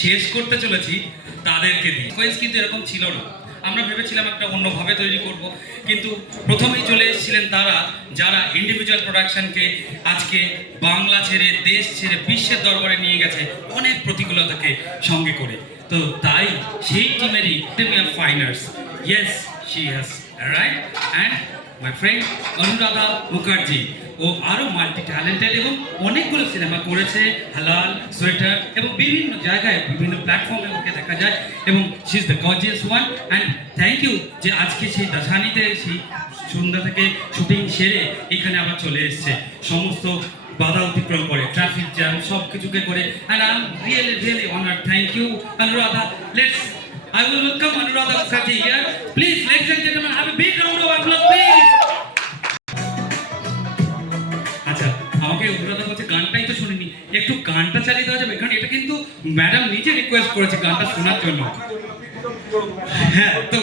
শেষ করতে চলেছি তাদেরকে দিয়ে। কোয়েস কিন্তু এরকম ছিল না, আমরা ভেবেছিলাম একটা অন্যভাবে তৈরি করব, কিন্তু প্রথমেই চলে এসেছিলেন তারা যারা ইন্ডিভিজুয়াল প্রোডাকশনকে আজকে বাংলা ছেড়ে দেশ ছেড়ে বিশ্বের দরবারে নিয়ে গেছে অনেক প্রতিকূলতাকে সঙ্গে করে। তো তাই সেই টিমেরই টিম ফাইনার্স, yes she has right and my friend Anuradha Mukherjee. ও আরও মাল্টি ট্যালেন্টেড এবং অনেকগুলো সিনেমা করেছে, হালাল, সোয়েটার এবং বিভিন্ন জায়গায় বিভিন্ন প্ল্যাটফর্মে ওকে দেখা যায় এবং she is the gorgeous one. And thank you যে আজকে সেই দাসানিতে সেই সন্ধ্যা থেকে শুটিং সেরে এখানে আবার চলে এসছে, সমস্ত বাধা অতিক্রম করে, ট্রাফিক জ্যাম সব কিছুকে করে। And I am really honoured. Thank you Anuradha. I will welcome Anuradha Mukherjee here. Please, ladies and gentlemen, have a big round of applause, please. আচ্ছা, আমাকে অনুরাধা বলছে গানটাই তো শুনিনি, একটু গানটা চালিয়ে দেওয়া যাবে? কারণ এটা কিন্তু ম্যাডাম নিজে রিকোয়েস্ট করেছে গানটা শোনার জন্য। হ্যাঁ, তো